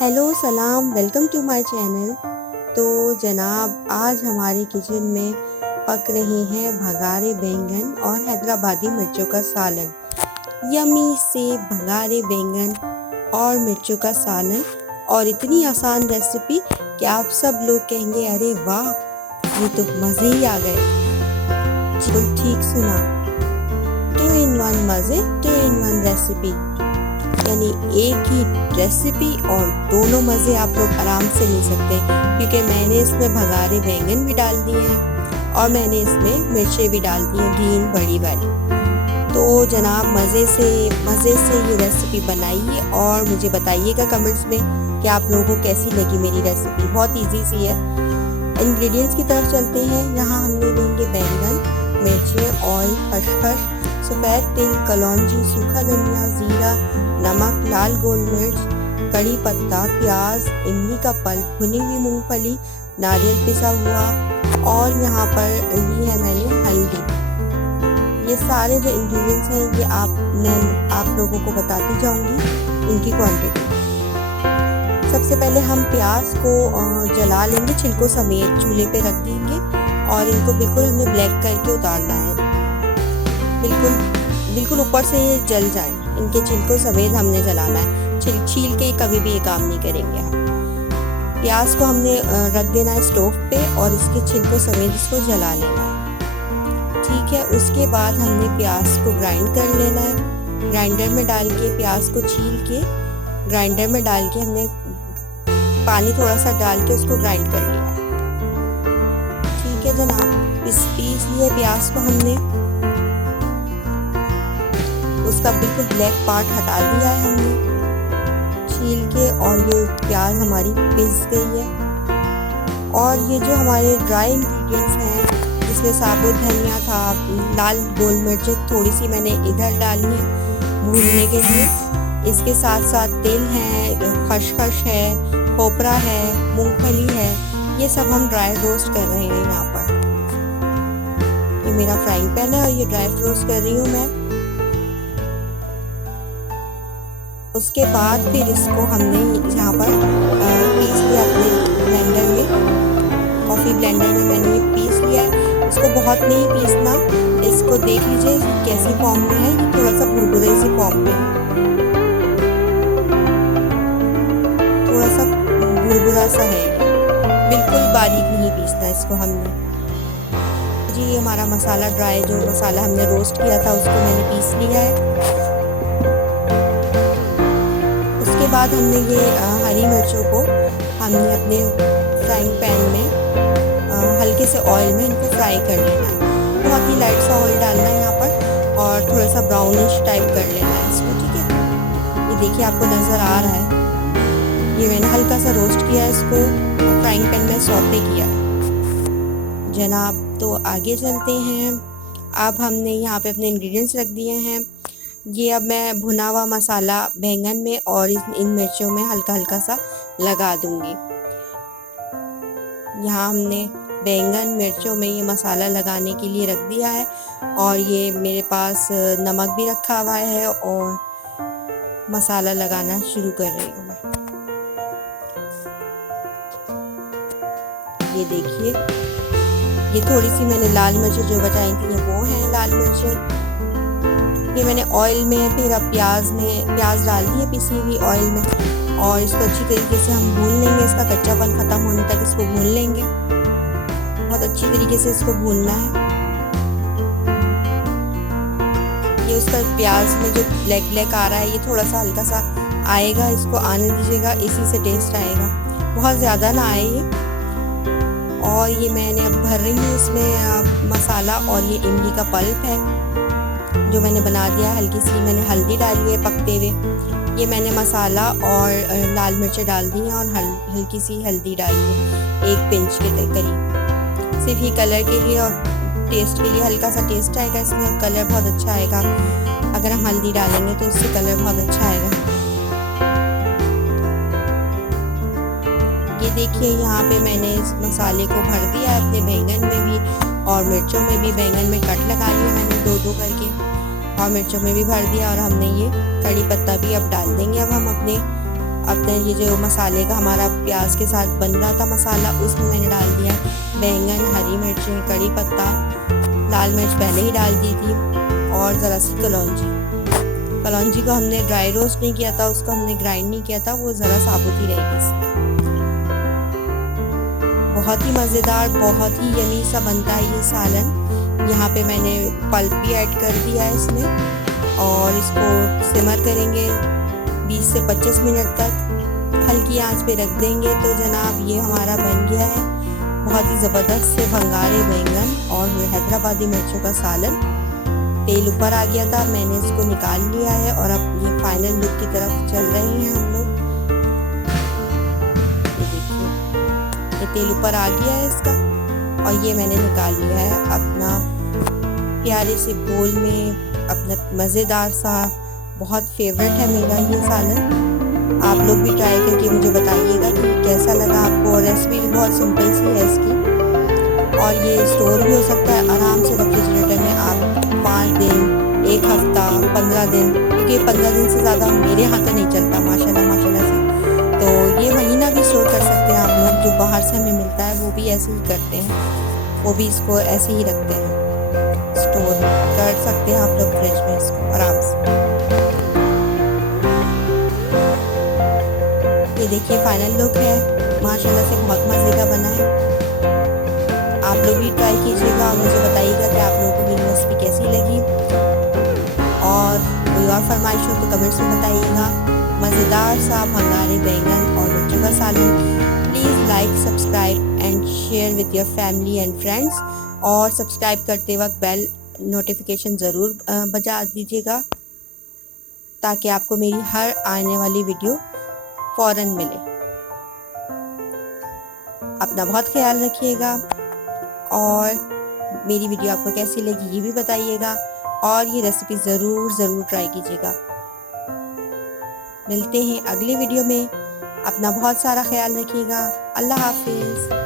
Hello सलाम, welcome to my channel. तो जनाब, आज हमारे किचन में पक रहे हैं भगारे बैंगन और हैदराबादी मिर्चों का सालन। यमी से भगारे बैंगन और मिर्चों का सालन, और इतनी आसान रेसिपी कि आप सब लोग कहेंगे अरे वाह, ये तो मज़े ही आ गए। बिल्कुल ठीक सुना, 2 in 1 मज़े, 2 in 1 रेसिपी, यानी एक ही रेसिपी और दोनों मज़े आप लोग आराम से ले सकते हैं, क्योंकि मैंने इसमें भगारे बैंगन भी डाल दिए हैं और मैंने इसमें मिर्चें भी डाल दी हैं, ग्रीन बड़ी वाली। तो जनाब, मज़े से ये रेसिपी बनाइए और मुझे बताइएगा कमेंट्स में कि आप लोगों को कैसी लगी मेरी रेसिपी। बहुत इजी सी है। इंग्रेडिएंट्स की तरफ चलते हैं। यहाँ हमने लेंगे बैंगन, मिर्चें, ऑयल, खसखस, सफ़ेद तिल, कलौंजी, सूखा धनिया, जीरा, नमक, लाल गोल मिर्च, कड़ी पत्ता, प्याज, इमली का पल्प, भुनी हुई मूंगफली, नारियल पिसा हुआ, और यहाँ पर ली है मैंने हल्दी। ये सारे जो इंग्रेडिएंट्स हैं ये आप लोगों को बताती जाऊंगी इनकी क्वांटिटी। सबसे पहले हम प्याज को जला लेंगे, छिलकों समेत चूल्हे पे रख देंगे और इनको बिल्कुल हमें ब्लैक करके उतारना है। बिल्कुल ऊपर से ये जल जाए, इनके छिलकों समेत हमने जलाना है। छील के कभी भी ये काम नहीं करेंगे हम। प्याज को हमने रख देना है स्टोव पे और इसके छिलकों समेत इसको जला लेना है। ठीक है, उसके बाद हमने प्याज को ग्राइंड कर लेना है। ग्राइंडर में डाल के प्याज को छील के ग्राइंडर में डाल के हमने पानी थोड़ा सा डाल के उसको ग्राइंड कर लिया है। ठीक है जनाब, पीस लिए प्याज को हमने, उसका बिल्कुल ब्लैक पार्ट हटा दिया है हमने छील के, और ये प्याज हमारी पिस गई है। और ये जो हमारे ड्राई इंग्रेडिएंट्स हैं, जिसमें साबुत धनिया था, लाल गोल मिर्च थोड़ी सी मैंने इधर डाली है भूनने के लिए। इसके साथ साथ तिल है, खसखस है, खोपरा है, मूंगफली है, ये सब हम ड्राई रोस्ट कर रहे हैं यहाँ पर। ये मेरा फ्राइंग पैन है और ये ड्राई रोस्ट कर रही हूँ मैं। उसके बाद फिर इसको हमने यहाँ पर पीस लिया अपने ब्लेंडर में, कॉफ़ी ब्लेंडर में मैंने ये पीस लिया है। इसको बहुत नहीं पीसना, इसको देख लीजिए कैसी फॉर्म में है, थोड़ा सा भुरभुरे सी फॉर्म में है, थोड़ा सा भुरभुरा सा है ये, बिल्कुल बारीक नहीं पीसना इसको हमने। जी, हमारा मसाला ड्राई, जो मसाला हमने रोस्ट किया था उसको मैंने पीस लिया है। उसके बाद हमने ये हरी मिर्चों को हमने अपने फ्राइंग पैन में हल्के से ऑयल में इनको फ्राई कर लेना है। बहुत ही लाइट सा ऑयल डालना है यहाँ पर और थोड़ा सा ब्राउनिश टाइप कर लेना है इसको। ठीक है, ये देखिए आपको नज़र आ रहा है, ये मैंने हल्का सा रोस्ट किया है इसको, फ्राइंग पैन में सौते किया जनाब। तो आगे चलते हैं। अब हमने यहाँ पे अपने इंग्रेडिएंट्स रख दिए हैं। ये अब मैं भुना हुआ मसाला बैंगन में और इन मिर्चों में हल्का हल्का सा लगा दूंगी। यहाँ हमने बैंगन मिर्चों में ये मसाला लगाने के लिए रख दिया है, और ये मेरे पास नमक भी रखा हुआ है और मसाला लगाना शुरू कर रही हूँ मैं। ये देखिए, ये थोड़ी सी मैंने लाल मिर्चें जो बचाई थी ये वो हैं लाल मिर्चें। ये मैंने ऑयल में, फिर अब प्याज डाल दी है पिसी हुई ऑयल में, और इसको अच्छी तरीके से हम भून लेंगे। इसका कच्चापन ख़त्म होने तक इसको भून लेंगे, बहुत अच्छी तरीके से इसको भूनना है। ये उसका प्याज में जो ब्लैक आ रहा है, ये थोड़ा सा हल्का सा आएगा, इसको आने दीजिएगा, इसी से टेस्ट आएगा, बहुत ज़्यादा ना आए ये। और ये मैंने अब भर रही हूँ इसमें मसाला, और ये इमली का पल्प है जो मैंने बना दिया। हल्की सी मैंने हल्दी डाली है पकते हुए। ये मैंने मसाला और लाल मिर्चें डाल दी हैं और हल्की सी हल्दी डाली है, 1 पिंच के करीब, सिर्फ ये कलर के लिए और टेस्ट के लिए। हल्का सा टेस्ट आएगा इसमें, कलर बहुत अच्छा आएगा अगर हम हल्दी डालेंगे तो इससे कलर बहुत अच्छा आएगा। ये देखिए, यहाँ पे मैंने इस मसाले को भर दिया है अपने बैंगन में भी और मिर्चों में भी। बैंगन में कट लगा लिया मैंने 2-2 करके, और मिर्चों में भी भर दिया। और हमने ये कड़ी पत्ता भी अब डाल देंगे अब हम अपने अपने ये जो मसाले का हमारा प्याज के साथ बन रहा था मसाला, उसमें मैंने डाल दिया बैंगन, हरी मिर्चें, कड़ी पत्ता, लाल मिर्च पहले ही डाल दी थी और ज़रा सी कलौंजी को हमने ड्राई रोस्ट नहीं किया था, उसको हमने ग्राइंड नहीं किया था, वो ज़रा साबुत ही रहेगी इसमें। बहुत ही मज़ेदार, बहुत ही यमी सा बनता है ये सालन। यहाँ पे मैंने पल्प भी ऐड कर दिया है इसमें और इसको सिमर करेंगे 20 से 25 मिनट तक, हल्की आंच पे रख देंगे। तो जनाब ये हमारा बन गया है बहुत ही ज़बरदस्त से भंगारे बैंगन और हैदराबादी मिर्चों का सालन। तेल ऊपर आ गया था, मैंने इसको निकाल लिया है और अब ये फाइनल लुक की तरफ चल रहे हैं हम लोग। ये देखिए, ये तेल ऊपर आ गया है इसका और ये मैंने निकाल लिया है अपना प्यारे से बोल में, अपना मज़ेदार सा, बहुत फेवरेट है मेरा ये सालन। आप लोग भी ट्राई करके मुझे बताइएगा कि कैसा लगा आपको। और रेसिपी भी बहुत सिंपल सी है इसकी और ये स्टोर भी हो सकता है आराम से रेफ्रिजरेटर में। आप 5 दिन, 1 हफ्ता, 15 दिन, क्योंकि 15 दिन से ज़्यादा मेरे यहाँ तो नहीं चलता माशाल्लाह से, तो ये महीना भी स्टोर कर सकते हैं आप लोग। जो बाहर से हमें मिलता है वो भी ऐसे ही करते हैं, वो भी इसको ऐसे ही रखते हैं, स्टोर कर सकते हैं आप लोग फ्रिज में इसको आराम से। ये देखिए फाइनल लुक है, माशाल्लाह से बहुत मज़े का बना है। आप लोग भी ट्राई कीजिएगा और मुझे बताइएगा कि आप लोगों को मेरी रेसिपी कैसी लगी, और कोई और फरमाइश हो तो कमेंट्स में बताइएगा। मज़ेदार सा भंगारे बैंगन और मिर्चों का सालन। Please like, subscribe and share with your family and friends, और सब्सक्राइब करते वक्त बेल नोटिफिकेशन ज़रूर बजा दीजिएगा ताकि आपको मेरी हर आने वाली वीडियो फ़ौरन मिले। अपना बहुत ख्याल रखिएगा और मेरी वीडियो आपको कैसी लगी ये भी बताइएगा, और ये रेसिपी ज़रूर ट्राई कीजिएगा। मिलते हैं अगली वीडियो में। अपना बहुत सारा ख्याल रखिएगा। अल्लाह हाफिज़।